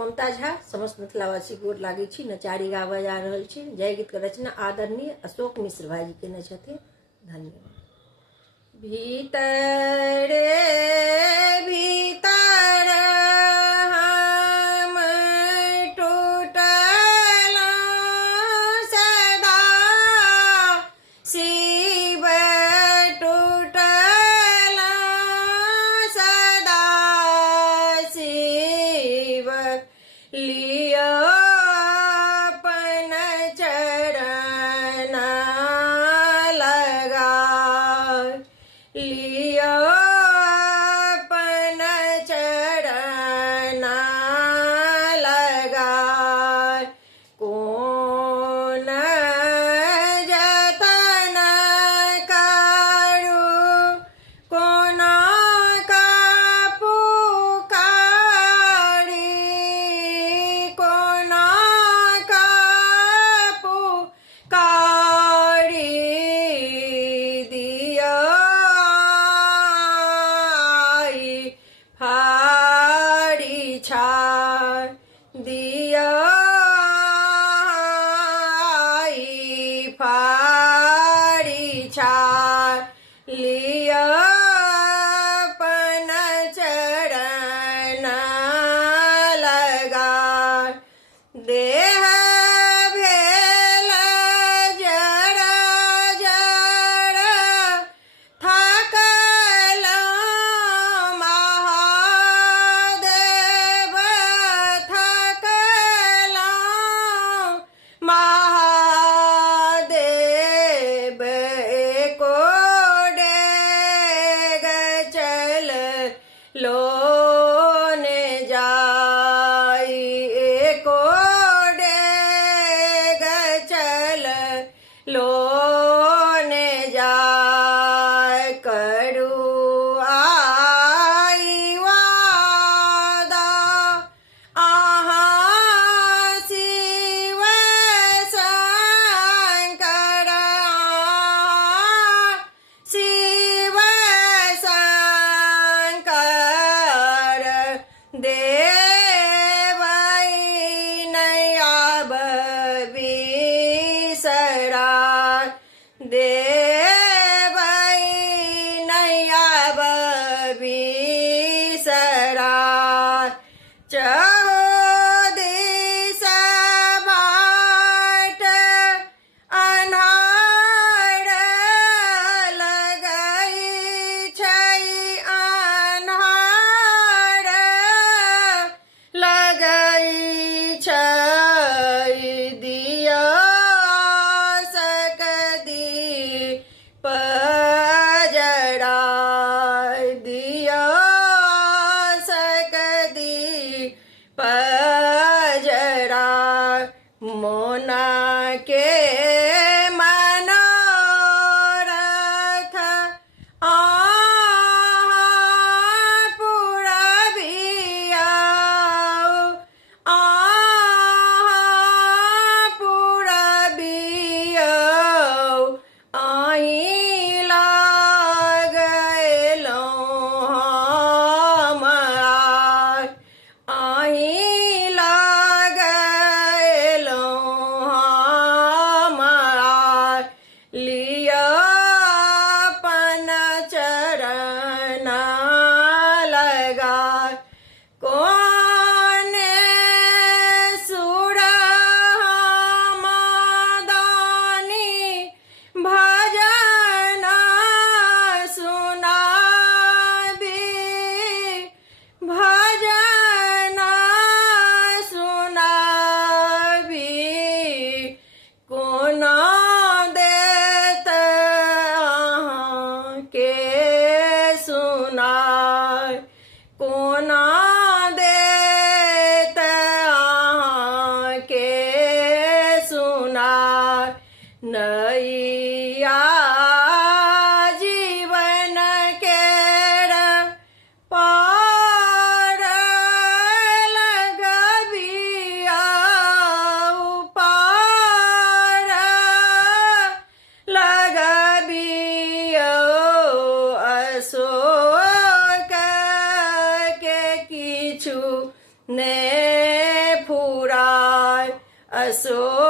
ममता झा समस्त मिथिलावासी गोर लागे छी। नचारी गाबऽ जा रहल छी। जय गीत के रचना आदरणीय अशोक मिश्र भाई केने छथिन। धन्यवाद। भीतर भीतर हम टूटलौं सदा, शिव टूटलौं सदा, शिव लियो अपन चरण लगा, लियो अपन चरण लगा। कौन जतन करू कोना का पुकारी, कोना का पुकारी, दिया फाड़ी छाड़, दिया फाड़ी छाड़, लिया अपन चरण लगा। देह भेल जड़ जड़ थकलौं महादेव, थकलौं महादेव। एको डेग चल लो ने जाई, एको डेग चल लो ने जाय। करू आई वादा अहाँ शिव शंकर, शिव शंकर, देवै नैया बिसरा, देवै नैया बिसरा। चौदिस बाट अन्हार लगै छै, अन्हार लगै छै, दिया सकदी पजरा, दिया सकदी पजरा। मोना के मनोरथ अहाँ पुरबियौ, अहाँ पुरबियौ, अहीं लगलौं हम आय, अहीं लगलौं अशोक